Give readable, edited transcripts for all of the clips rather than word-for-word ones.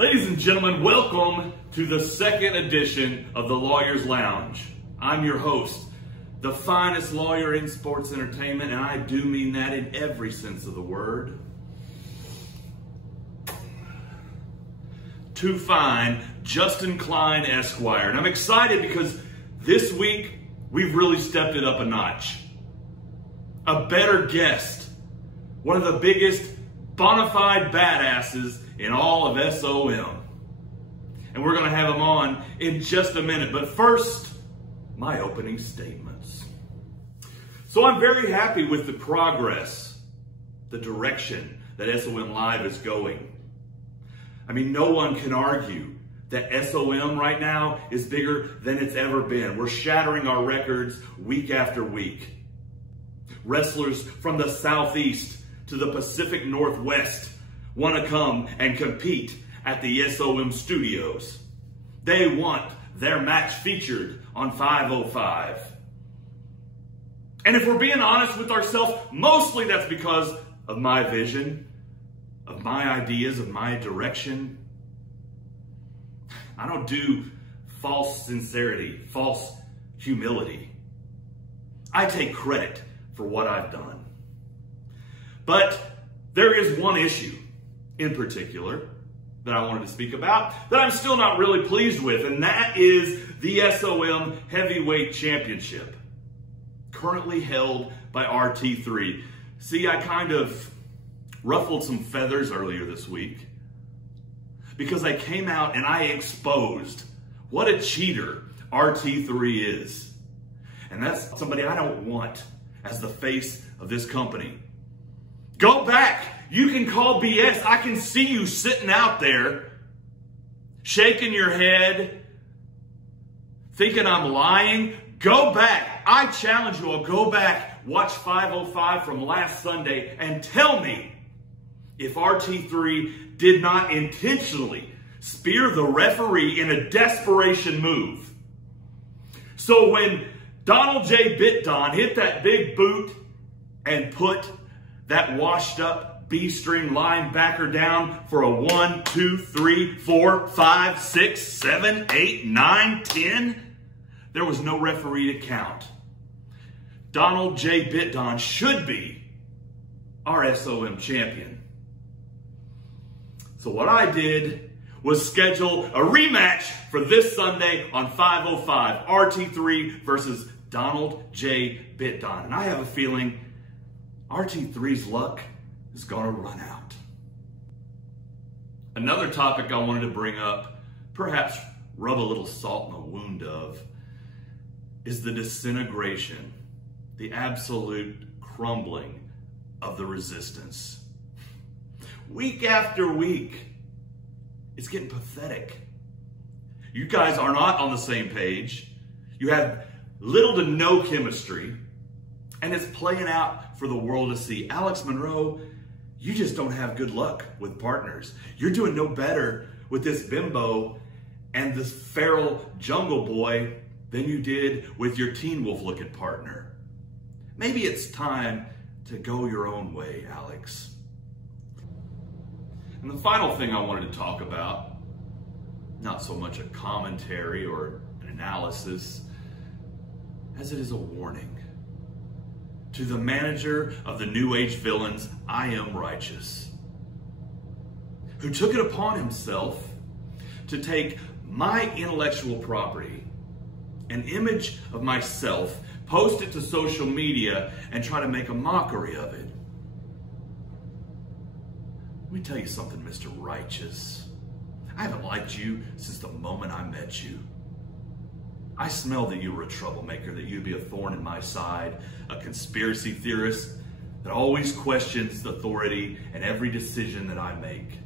Ladies and gentlemen, welcome to the second edition of the Lawyer's Lounge. I'm your host, the finest lawyer in sports entertainment, and I do mean that in every sense of the word. Too fine, Justin Klein, Esquire. And I'm excited because this week we've really stepped it up a notch. A better guest, one of the biggest bona fide badasses in all of SOM. And we're going to have him on in just a minute. But first, my opening statements. So I'm very happy with the progress, the direction that SOM Live is going. I mean, no one can argue that SOM right now is bigger than it's ever been. We're shattering our records week after week. Wrestlers from the Southeast to the Pacific Northwest want to come and compete at the SOM studios. They want their match featured on 505. And if we're being honest with ourselves, mostly that's because of my vision, of my ideas, of my direction. I don't do false sincerity, false humility. I take credit for what I've done. But there is one issue in particular that I wanted to speak about that I'm still not really pleased with, and that is the SOM Heavyweight Championship, currently held by RT3. See, I kind of ruffled some feathers earlier this week because I came out and I exposed what a cheater RT3 is. And that's somebody I don't want as the face of this company. Go back. You can call BS. I can see you sitting out there shaking your head, thinking I'm lying. Go back. I challenge you all. Go back, watch 505 from last Sunday, and tell me if RT3 did not intentionally spear the referee in a desperation move. So when Donald J. Bitdon hit that big boot and put that washed up B-string linebacker down for a 1, 2, 3, 4, 5, 6, 7, 8, 9, 10, there was no referee to count. Donald J. Bitdon should be our SOM champion. So what I did was schedule a rematch for this Sunday on 505, RT3 versus Donald J. Bitdon. And I have a feeling RT3's luck is going to run out. Another topic I wanted to bring up, perhaps rub a little salt in the wound of, is the disintegration, the absolute crumbling of the resistance. Week after week, it's getting pathetic. You guys are not on the same page. You have little to no chemistry, and it's playing out for the world to see. Alex Monroe, you just don't have good luck with partners. You're doing no better with this bimbo and this feral jungle boy than you did with your Teen Wolf looking partner. Maybe it's time to go your own way, Alex. And the final thing I wanted to talk about, not so much a commentary or an analysis, as it is a warning to the manager of the New Age villains, I Am Righteous, who took it upon himself to take my intellectual property, an image of myself, post it to social media, and try to make a mockery of it. Let me tell you something, Mr. Righteous. I haven't liked you since the moment I met you. I smelled that you were a troublemaker, that you'd be a thorn in my side, a conspiracy theorist that always questions the authority and every decision that I make.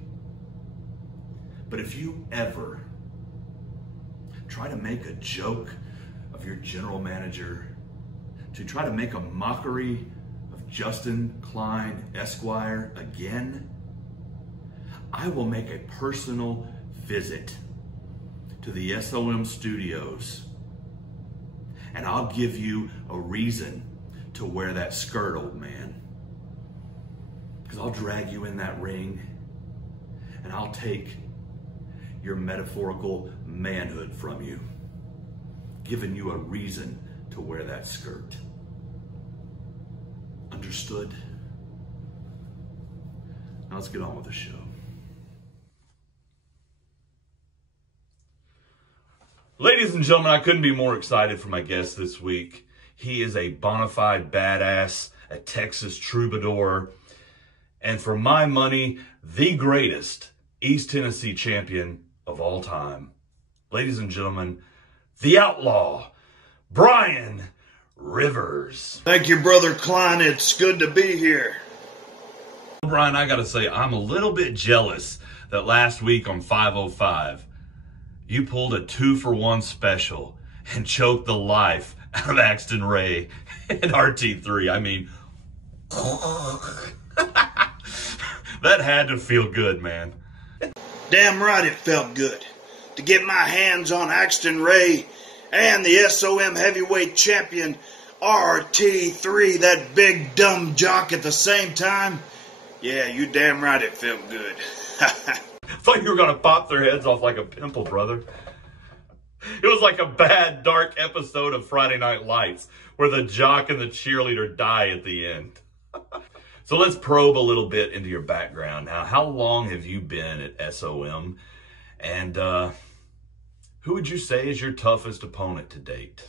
But if you ever try to make a joke of your general manager, to try to make a mockery of Justin Klein, Esquire again, I will make a personal visit to the SOM studios, and I'll give you a reason to wear that skirt, old man. Because I'll drag you in that ring, and I'll take your metaphorical manhood from you, giving you a reason to wear that skirt. Understood? Now let's get on with the show. Ladies and gentlemen, I couldn't be more excited for my guest this week. He is a bona fide badass, a Texas troubadour, and for my money, the greatest East Tennessee champion of all time. Ladies and gentlemen, the outlaw, Brian Rivers. Thank you, Brother Klein. It's good to be here. Brian, I gotta say, I'm a little bit jealous that last week on 505, you pulled a 2-for-1 special and choked the life out of Axton Ray and RT3. I mean, that had to feel good, man. Damn right it felt good to get my hands on Axton Ray and the SOM heavyweight champion RT3, that big dumb jock at the same time. Yeah, you damn right it felt good. I thought you were going to pop their heads off like a pimple, brother. It was like a bad, dark episode of Friday Night Lights where the jock and the cheerleader die at the end. So let's probe a little bit into your background. Now, how long have you been at SOM? And who would you say is your toughest opponent to date?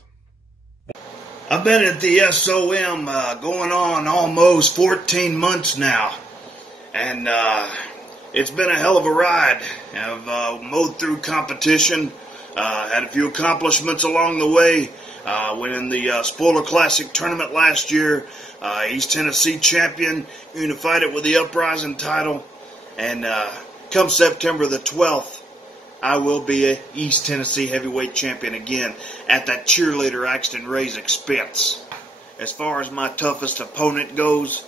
I've been at the SOM going on almost 14 months now. And it's been a hell of a ride. I've mowed through competition, had a few accomplishments along the way. Winning the Spoiler Classic tournament last year, East Tennessee champion, unified it with the Uprising title. And come September the 12th, I will be a East Tennessee heavyweight champion again at that cheerleader Axton Ray's expense. As far as my toughest opponent goes,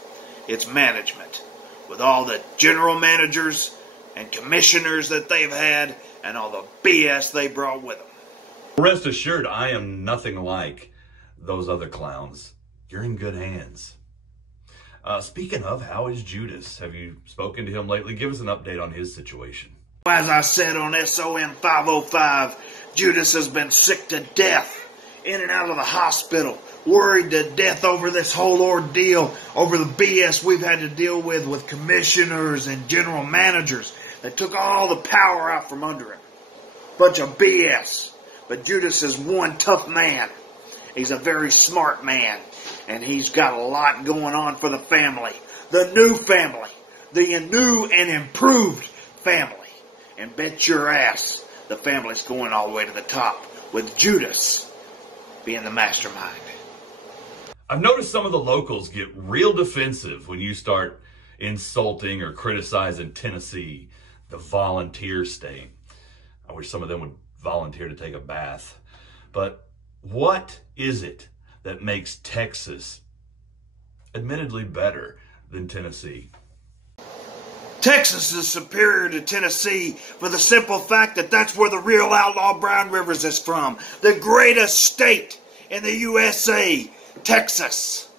it's management. With all the general managers and commissioners that they've had and all the BS they brought with them. Rest assured, I am nothing like those other clowns. You're in good hands. Speaking of, how is Judas? Have you spoken to him lately? Give us an update on his situation. As I said on SOM 505, Judas has been sick to death, in and out of the hospital, worried to death over this whole ordeal, over the BS we've had to deal with commissioners and general managers that took all the power out from under him. Bunch of BS. But Judas is one tough man. He's a very smart man, and he's got a lot going on for the family. The new family. The new and improved family. And bet your ass the family's going all the way to the top, with Judas being the mastermind. I've noticed some of the locals get real defensive when you start insulting or criticizing Tennessee, the volunteer state. I wish some of them would volunteer to take a bath. But what is it that makes Texas admittedly better than Tennessee? Texas is superior to Tennessee for the simple fact that that's where the real outlaw Brian Rivers is from. The greatest state in the USA, Texas.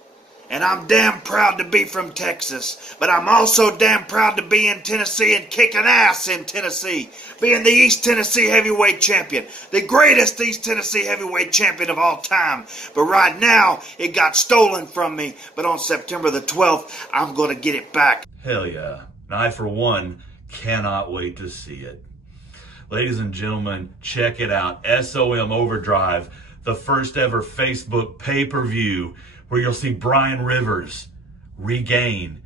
And I'm damn proud to be from Texas. But I'm also damn proud to be in Tennessee and kicking ass in Tennessee. Being the East Tennessee heavyweight champion. The greatest East Tennessee heavyweight champion of all time. But right now, it got stolen from me. But on September the 12th, I'm going to get it back. Hell yeah. And I, for one, cannot wait to see it. Ladies and gentlemen, check it out. SOM Overdrive, the first ever Facebook pay-per-view where you'll see Brian Rivers regain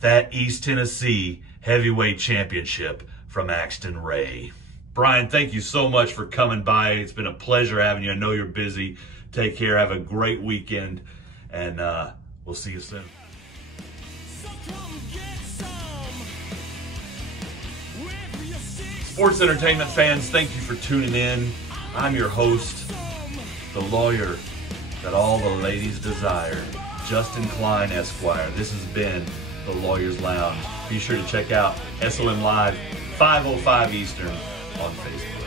that East Tennessee heavyweight championship from Axton Ray. Brian, thank you so much for coming by. It's been a pleasure having you. I know you're busy. Take care. Have a great weekend. And we'll see you soon. Sports entertainment fans, thank you for tuning in. I'm your host, the lawyer that all the ladies desire, Justin Klein, Esquire. This has been the Lawyer's Lounge. Be sure to check out SOM Live, 5:05 Eastern on Facebook.